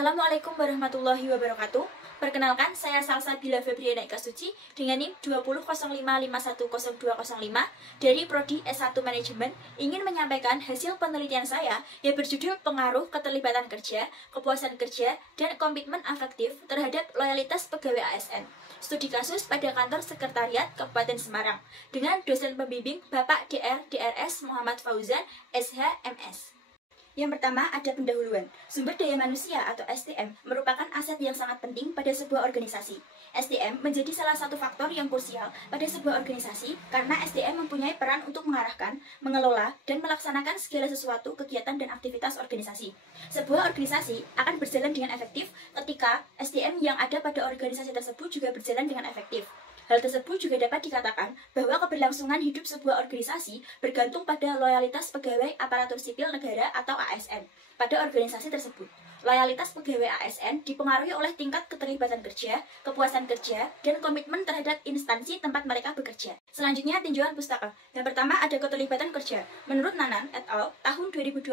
Assalamualaikum warahmatullahi wabarakatuh. Perkenalkan, saya Salsabila Febriana Ika Suci dengan NIM 2005510205 dari Prodi S1 Manajemen ingin menyampaikan hasil penelitian saya yang berjudul Pengaruh Keterlibatan Kerja, Kepuasan Kerja, dan Komitmen Afektif terhadap Loyalitas Pegawai ASN. Studi kasus pada kantor sekretariat Kabupaten Semarang dengan dosen pembimbing Bapak DRS Muhammad Fauzan, SH.MS. Yang pertama ada pendahuluan. Sumber daya manusia atau SDM merupakan aset yang sangat penting pada sebuah organisasi. SDM menjadi salah satu faktor yang krusial pada sebuah organisasi karena SDM mempunyai peran untuk mengarahkan, mengelola, dan melaksanakan segala sesuatu kegiatan dan aktivitas organisasi. Sebuah organisasi akan berjalan dengan efektif ketika SDM yang ada pada organisasi tersebut juga berjalan dengan efektif. Hal tersebut juga dapat dikatakan bahwa keberlangsungan hidup sebuah organisasi bergantung pada loyalitas pegawai aparatur sipil negara atau ASN pada organisasi tersebut. Loyalitas pegawai ASN dipengaruhi oleh tingkat keterlibatan kerja, kepuasan kerja, dan komitmen terhadap instansi tempat mereka bekerja. Selanjutnya, tinjauan pustaka. Yang pertama ada keterlibatan kerja. Menurut Nanan et al. Tahun 2020,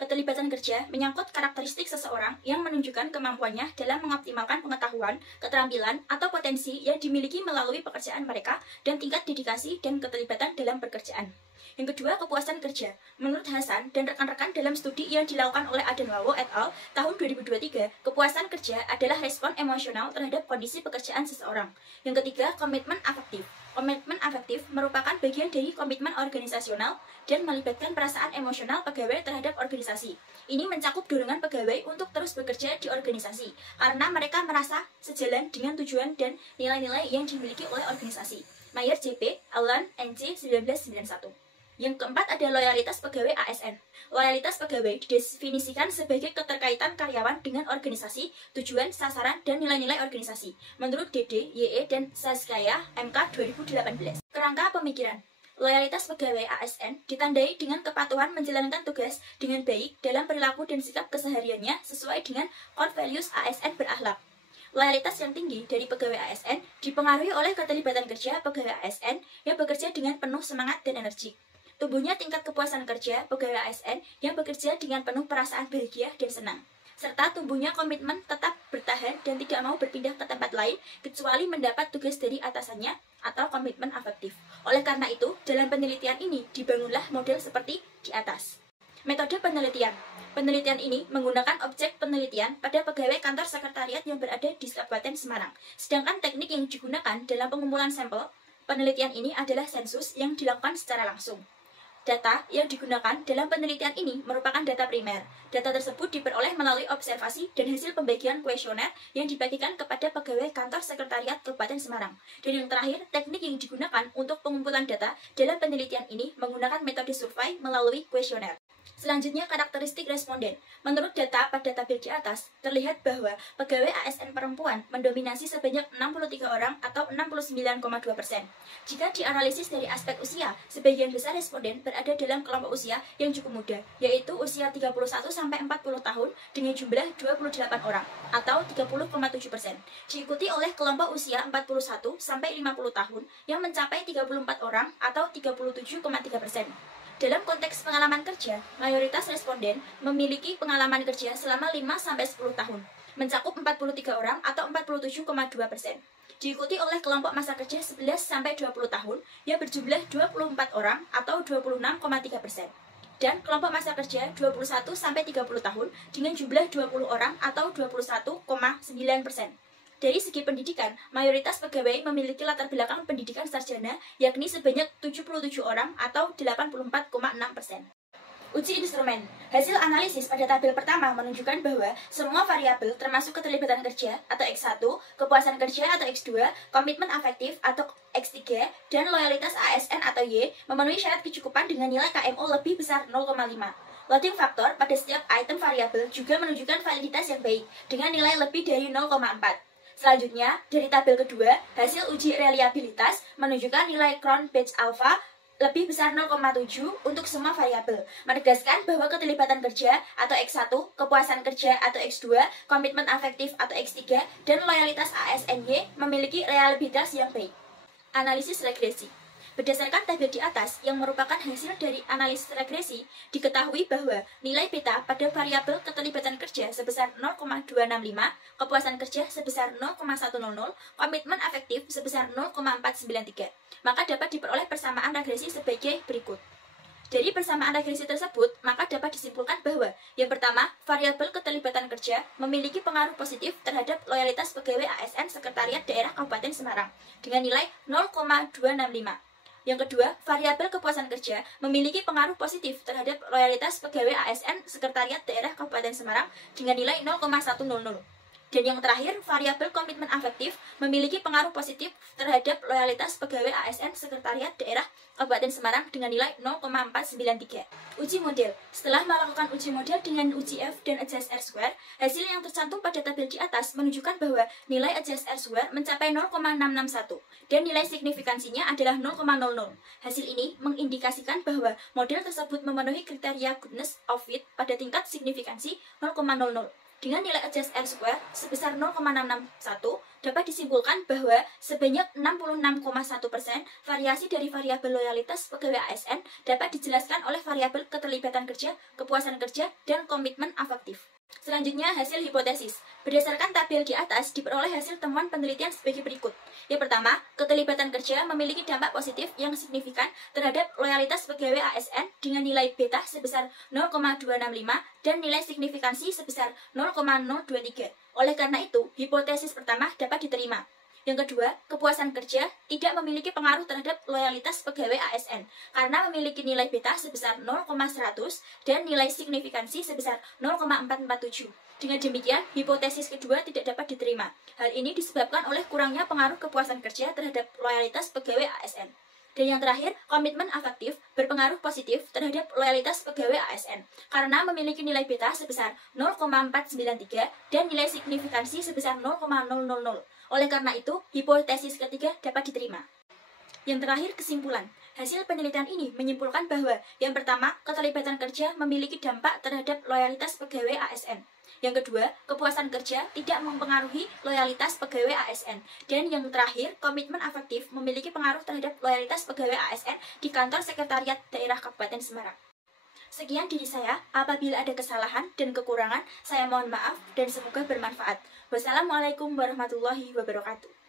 keterlibatan kerja menyangkut karakteristik seseorang yang menunjukkan kemampuannya dalam mengoptimalkan pengetahuan, keterampilan, atau potensi yang dimiliki melalui pekerjaan mereka dan tingkat dedikasi dan keterlibatan dalam pekerjaan. Yang kedua, kepuasan kerja. Menurut Hasan dan rekan-rekan dalam studi yang dilakukan oleh Adenwawo et al. Tahun 2023, kepuasan kerja adalah respon emosional terhadap kondisi pekerjaan seseorang. Yang ketiga, komitmen afektif. Komitmen afektif merupakan bagian dari komitmen organisasional dan melibatkan perasaan emosional pegawai terhadap organisasi. Ini mencakup dorongan pegawai untuk terus bekerja di organisasi karena mereka merasa sejalan dengan tujuan dan nilai-nilai yang dimiliki oleh organisasi. Mayer JP, Alan, NC 1991. Yang keempat ada loyalitas pegawai ASN. Loyalitas pegawai didefinisikan sebagai keterkaitan karyawan dengan organisasi, tujuan, sasaran, dan nilai-nilai organisasi. Menurut DD, YE, dan Sazkaya, MK 2018. Kerangka pemikiran. Loyalitas pegawai ASN ditandai dengan kepatuhan menjalankan tugas dengan baik dalam perilaku dan sikap kesehariannya sesuai dengan core values ASN berakhlak. Loyalitas yang tinggi dari pegawai ASN dipengaruhi oleh keterlibatan kerja pegawai ASN yang bekerja dengan penuh semangat dan energi. Tumbuhnya tingkat kepuasan kerja pegawai ASN yang bekerja dengan penuh perasaan bahagia dan senang. Serta tumbuhnya komitmen tetap bertahan dan tidak mau berpindah ke tempat lain kecuali mendapat tugas dari atasannya atau komitmen afektif. Oleh karena itu, dalam penelitian ini dibangunlah model seperti di atas. Metode penelitian. Penelitian ini menggunakan objek penelitian pada pegawai kantor sekretariat yang berada di Kabupaten Semarang. Sedangkan teknik yang digunakan dalam pengumpulan sampel penelitian ini adalah sensus yang dilakukan secara langsung. Data yang digunakan dalam penelitian ini merupakan data primer. Data tersebut diperoleh melalui observasi dan hasil pembagian kuesioner yang dibagikan kepada pegawai kantor sekretariat Kabupaten Semarang. Dan yang terakhir, teknik yang digunakan untuk pengumpulan data dalam penelitian ini menggunakan metode survei melalui kuesioner. Selanjutnya, karakteristik responden. Menurut data pada tabel di atas, terlihat bahwa pegawai ASN perempuan mendominasi sebanyak 63 orang atau 69,2%. Jika dianalisis dari aspek usia, sebagian besar responden berada dalam kelompok usia yang cukup muda, yaitu usia 31-40 tahun dengan jumlah 28 orang atau 30,7%. Diikuti oleh kelompok usia 41-50 tahun yang mencapai 34 orang atau 37,3%. Dalam konteks pengalaman kerja, mayoritas responden memiliki pengalaman kerja selama 5-10 tahun, mencakup 43 orang atau 47,2%. Diikuti oleh kelompok masa kerja 11-20 tahun yang berjumlah 24 orang atau 26,3%. Dan kelompok masa kerja 21-30 tahun dengan jumlah 20 orang atau 21,9%. Dari segi pendidikan, mayoritas pegawai memiliki latar belakang pendidikan sarjana, yakni sebanyak 77 orang atau 84,6%. Uji instrumen. Hasil analisis pada tabel pertama menunjukkan bahwa semua variabel termasuk keterlibatan kerja atau X1, kepuasan kerja atau X2, komitmen afektif atau X3, dan loyalitas ASN atau Y memenuhi syarat kecukupan dengan nilai KMO lebih besar 0,5. Loading faktor pada setiap item variabel juga menunjukkan validitas yang baik dengan nilai lebih dari 0,4. Selanjutnya, dari tabel kedua, hasil uji reliabilitas menunjukkan nilai Crown Batch Alpha lebih besar 0,7 untuk semua variabel, menegaskan bahwa keterlibatan kerja atau X1, kepuasan kerja atau X2, komitmen afektif atau X3, dan loyalitas ASNY memiliki reliabilitas yang baik. Analisis regresi. Berdasarkan tabel di atas yang merupakan hasil dari analisis regresi, diketahui bahwa nilai beta pada variabel keterlibatan kerja sebesar 0,265, kepuasan kerja sebesar 0,100, komitmen afektif sebesar 0,493. Maka dapat diperoleh persamaan regresi sebagai berikut. Dari persamaan regresi tersebut, maka dapat disimpulkan bahwa yang pertama, variabel keterlibatan kerja memiliki pengaruh positif terhadap loyalitas pegawai ASN Sekretariat Daerah Kabupaten Semarang dengan nilai 0,265. Yang kedua, variabel kepuasan kerja memiliki pengaruh positif terhadap loyalitas pegawai ASN Sekretariat Daerah Kabupaten Semarang dengan nilai 0,100. Dan yang terakhir, variabel komitmen afektif memiliki pengaruh positif terhadap loyalitas pegawai ASN Sekretariat Daerah Kabupaten Semarang dengan nilai 0,493. Uji model. Setelah melakukan uji model dengan uji F dan adjust R-square, hasil yang tercantum pada tabel di atas menunjukkan bahwa nilai adjust R-square mencapai 0,661 dan nilai signifikansinya adalah 0,00. Hasil ini mengindikasikan bahwa model tersebut memenuhi kriteria goodness of fit pada tingkat signifikansi 0,00. Dengan nilai adjust R-square sebesar 0,661, dapat disimpulkan bahwa sebanyak 66,1% variasi dari variabel loyalitas pegawai ASN dapat dijelaskan oleh variabel keterlibatan kerja, kepuasan kerja, dan komitmen afektif. Selanjutnya, hasil hipotesis. Berdasarkan tabel di atas, diperoleh hasil temuan penelitian sebagai berikut. Yang pertama, keterlibatan kerja memiliki dampak positif yang signifikan terhadap loyalitas pegawai ASN dengan nilai beta sebesar 0,265 dan nilai signifikansi sebesar 0,023. Oleh karena itu, hipotesis pertama dapat diterima. Yang kedua, kepuasan kerja tidak memiliki pengaruh terhadap loyalitas pegawai ASN karena memiliki nilai beta sebesar 0,100 dan nilai signifikansi sebesar 0,447. Dengan demikian, hipotesis kedua tidak dapat diterima. Hal ini disebabkan oleh kurangnya pengaruh kepuasan kerja terhadap loyalitas pegawai ASN. Dan yang terakhir, komitmen afektif berpengaruh positif terhadap loyalitas pegawai ASN karena memiliki nilai beta sebesar 0,493 dan nilai signifikansi sebesar 0,000. Oleh karena itu, hipotesis ketiga dapat diterima. Yang terakhir, kesimpulan. Hasil penelitian ini menyimpulkan bahwa yang pertama, keterlibatan kerja memiliki dampak terhadap loyalitas pegawai ASN. Yang kedua, kepuasan kerja tidak mempengaruhi loyalitas pegawai ASN. Dan yang terakhir, komitmen afektif memiliki pengaruh terhadap loyalitas pegawai ASN di kantor Sekretariat Daerah Kabupaten Semarang. Sekian dari saya, apabila ada kesalahan dan kekurangan, saya mohon maaf dan semoga bermanfaat. Wassalamualaikum warahmatullahi wabarakatuh.